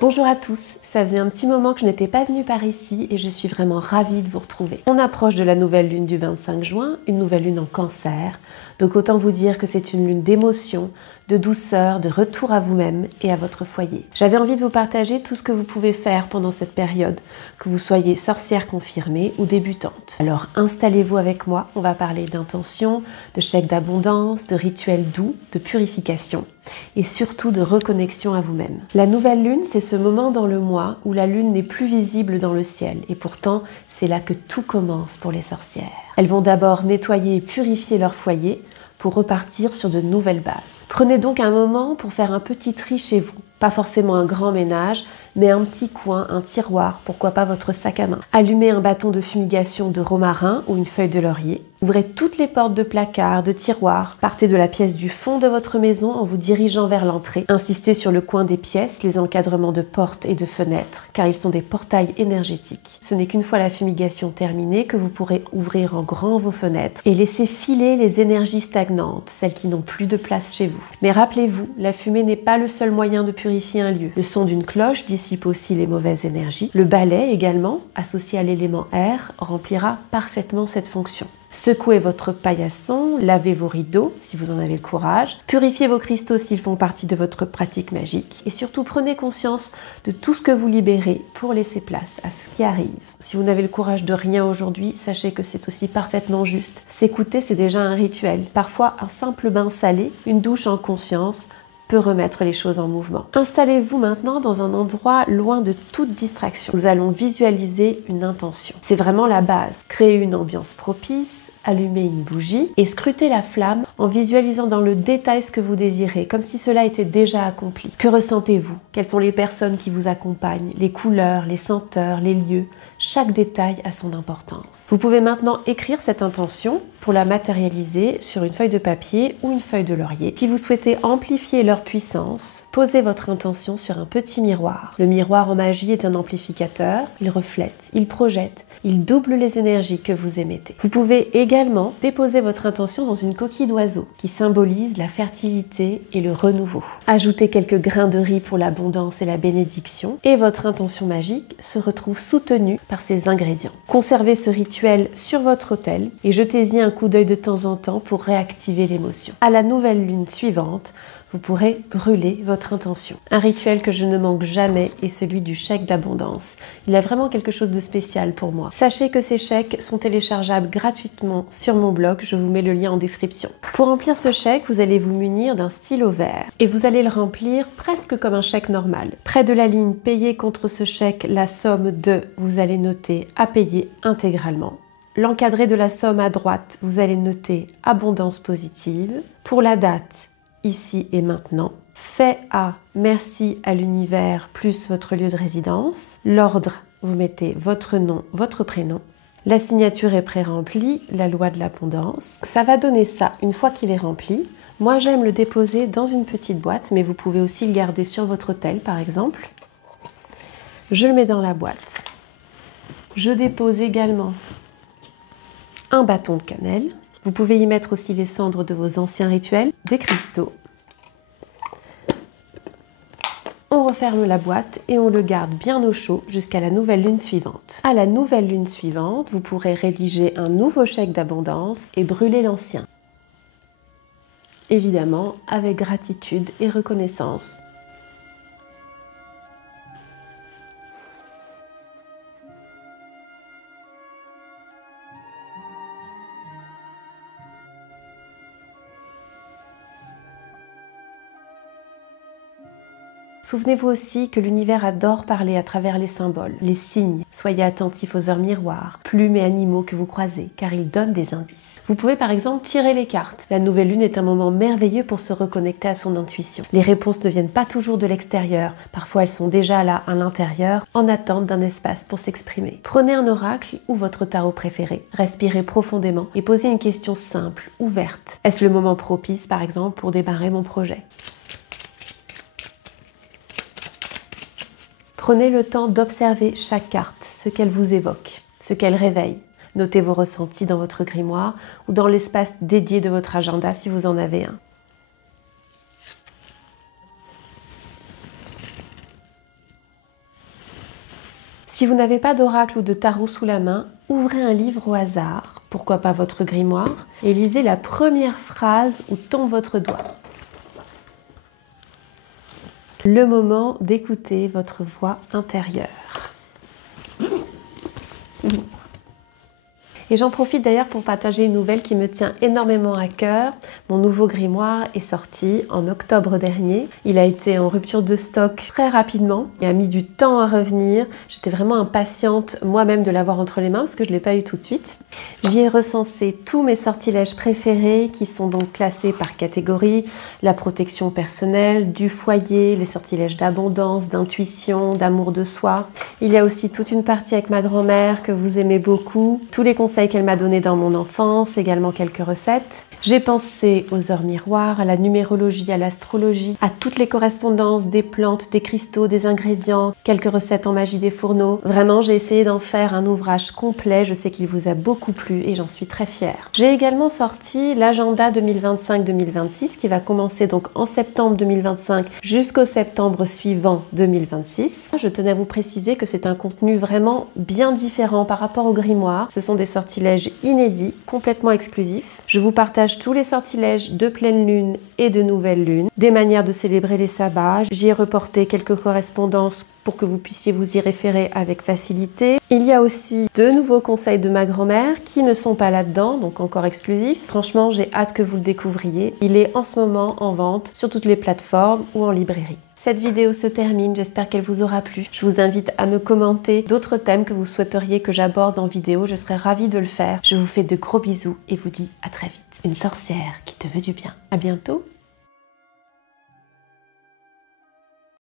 Bonjour à tous, ça faisait un petit moment que je n'étais pas venue par ici et je suis vraiment ravie de vous retrouver. On approche de la nouvelle lune du 25 juin, une nouvelle lune en Cancer, donc autant vous dire que c'est une lune d'émotion, de douceur, de retour à vous-même et à votre foyer. J'avais envie de vous partager tout ce que vous pouvez faire pendant cette période, que vous soyez sorcière confirmée ou débutante. Alors installez-vous avec moi, on va parler d'intention, de chèques d'abondance, de rituels doux, de purification et surtout de reconnexion à vous-même. La nouvelle lune, c'est ce moment dans le mois où la lune n'est plus visible dans le ciel et pourtant c'est là que tout commence pour les sorcières. Elles vont d'abord nettoyer et purifier leur foyer pour repartir sur de nouvelles bases. Prenez donc un moment pour faire un petit tri chez vous. Pas forcément un grand ménage, mais un petit coin, un tiroir, pourquoi pas votre sac à main. Allumez un bâton de fumigation de romarin ou une feuille de laurier. Ouvrez toutes les portes de placards, de tiroirs. Partez de la pièce du fond de votre maison en vous dirigeant vers l'entrée. Insistez sur le coin des pièces, les encadrements de portes et de fenêtres, car ils sont des portails énergétiques. Ce n'est qu'une fois la fumigation terminée que vous pourrez ouvrir en grand vos fenêtres et laisser filer les énergies stagnantes, celles qui n'ont plus de place chez vous. Mais rappelez-vous, la fumée n'est pas le seul moyen de purifier un lieu. Le son d'une cloche dissipe aussi les mauvaises énergies. Le balai également, associé à l'élément air, remplira parfaitement cette fonction. Secouez votre paillasson, lavez vos rideaux si vous en avez le courage, purifiez vos cristaux s'ils font partie de votre pratique magique et surtout prenez conscience de tout ce que vous libérez pour laisser place à ce qui arrive. Si vous n'avez le courage de rien aujourd'hui, sachez que c'est aussi parfaitement juste. S'écouter, c'est déjà un rituel. Parfois, un simple bain salé, une douche en conscience, peut remettre les choses en mouvement. Installez-vous maintenant dans un endroit loin de toute distraction. Nous allons visualiser une intention. C'est vraiment la base. Créer une ambiance propice, allumer une bougie et scruter la flamme en visualisant dans le détail ce que vous désirez, comme si cela était déjà accompli. Que ressentez-vous? Quelles sont les personnes qui vous accompagnent? Les couleurs, les senteurs, les lieux? Chaque détail a son importance. Vous pouvez maintenant écrire cette intention pour la matérialiser sur une feuille de papier ou une feuille de laurier. Si vous souhaitez amplifier leur puissance, posez votre intention sur un petit miroir. Le miroir en magie est un amplificateur, il reflète, il projette, il double les énergies que vous émettez. Vous pouvez également déposer votre intention dans une coquille d'oiseau qui symbolise la fertilité et le renouveau. Ajoutez quelques grains de riz pour l'abondance et la bénédiction et votre intention magique se retrouve soutenue par ces ingrédients. Conservez ce rituel sur votre autel et jetez-y un coup d'œil de temps en temps pour réactiver l'émotion. À la nouvelle lune suivante, vous pourrez brûler votre intention. Un rituel que je ne manque jamais est celui du chèque d'abondance. Il a vraiment quelque chose de spécial pour moi. Sachez que ces chèques sont téléchargeables gratuitement sur mon blog, je vous mets le lien en description. Pour remplir ce chèque, vous allez vous munir d'un stylo vert et vous allez le remplir presque comme un chèque normal. Près de la ligne payée contre ce chèque, la somme de, vous allez noter à payer intégralement. L'encadré de la somme à droite, vous allez noter abondance positive. Pour la date, ici et maintenant, fait à merci à l'univers plus votre lieu de résidence. L'ordre, vous mettez votre nom, votre prénom. La signature est pré-remplie, la loi de l'abondance. Ça va donner ça une fois qu'il est rempli. Moi, j'aime le déposer dans une petite boîte, mais vous pouvez aussi le garder sur votre autel, par exemple. Je le mets dans la boîte. Je dépose également un bâton de cannelle. Vous pouvez y mettre aussi les cendres de vos anciens rituels, des cristaux. On referme la boîte et on le garde bien au chaud jusqu'à la nouvelle lune suivante. À la nouvelle lune suivante, vous pourrez rédiger un nouveau chèque d'abondance et brûler l'ancien. Évidemment, avec gratitude et reconnaissance. Souvenez-vous aussi que l'univers adore parler à travers les symboles, les signes. Soyez attentifs aux heures miroirs, plumes et animaux que vous croisez, car ils donnent des indices. Vous pouvez par exemple tirer les cartes. La nouvelle lune est un moment merveilleux pour se reconnecter à son intuition. Les réponses ne viennent pas toujours de l'extérieur, parfois elles sont déjà là à l'intérieur, en attente d'un espace pour s'exprimer. Prenez un oracle ou votre tarot préféré, respirez profondément et posez une question simple, ouverte. Est-ce le moment propice par exemple pour démarrer mon projet ? Prenez le temps d'observer chaque carte, ce qu'elle vous évoque, ce qu'elle réveille. Notez vos ressentis dans votre grimoire ou dans l'espace dédié de votre agenda si vous en avez un. Si vous n'avez pas d'oracle ou de tarot sous la main, ouvrez un livre au hasard, pourquoi pas votre grimoire, et lisez la première phrase où tombe votre doigt. Le moment d'écouter votre voix intérieure. Et j'en profite d'ailleurs pour partager une nouvelle qui me tient énormément à cœur. Mon nouveau grimoire est sorti en octobre dernier. Il a été en rupture de stock très rapidement. Il a mis du temps à revenir. J'étais vraiment impatiente moi-même de l'avoir entre les mains parce que je ne l'ai pas eu tout de suite. J'y ai recensé tous mes sortilèges préférés qui sont donc classés par catégorie. La protection personnelle, du foyer, les sortilèges d'abondance, d'intuition, d'amour de soi. Il y a aussi toute une partie avec ma grand-mère que vous aimez beaucoup. Tous les conseils qu'elle m'a donné dans mon enfance, également quelques recettes. J'ai pensé aux heures miroirs, à la numérologie, à l'astrologie, à toutes les correspondances des plantes, des cristaux, des ingrédients, quelques recettes en magie des fourneaux. Vraiment, j'ai essayé d'en faire un ouvrage complet. Je sais qu'il vous a beaucoup plu et j'en suis très fière. J'ai également sorti l'agenda 2025-2026 qui va commencer donc en septembre 2025 jusqu'au septembre suivant 2026. Je tenais à vous préciser que c'est un contenu vraiment bien différent par rapport au grimoire. Ce sont des sortilèges inédits, complètement exclusifs. Je vous partage tous les sortilèges de pleine lune et de nouvelle lune, des manières de célébrer les sabbats. J'y ai reporté quelques correspondances pour que vous puissiez vous y référer avec facilité. Il y a aussi de nouveaux conseils de ma grand-mère qui ne sont pas là-dedans, donc encore exclusifs. Franchement, j'ai hâte que vous le découvriez. Il est en ce moment en vente sur toutes les plateformes ou en librairie. Cette vidéo se termine, j'espère qu'elle vous aura plu. Je vous invite à me commenter d'autres thèmes que vous souhaiteriez que j'aborde en vidéo, je serai ravie de le faire. Je vous fais de gros bisous et vous dis à très vite. Une sorcière qui te veut du bien. À bientôt.